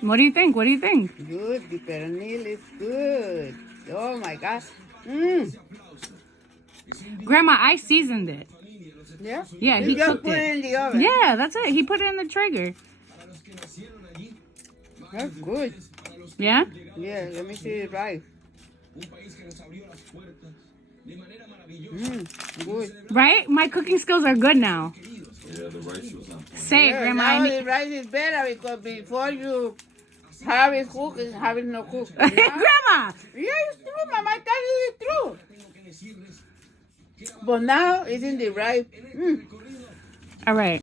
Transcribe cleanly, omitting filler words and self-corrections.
What do you think? What do you think? Good. The pernil is good. Oh my gosh. Grandma, I seasoned it. Yeah? Yeah, You he just cooked put it it. in the oven. Yeah, that's it. He put it in the Traeger. That's good. Yeah? Yeah, let me see the rice. Good. Right? My cooking skills are good now. Yeah, the rice was on point. Say it, Yeah, Grandma. now the rice is better because before you have it cooked, it's having no cook. Yeah? Grandma! Yeah, it's true, Mama. I tell you it's true. But now it's in the right. All right.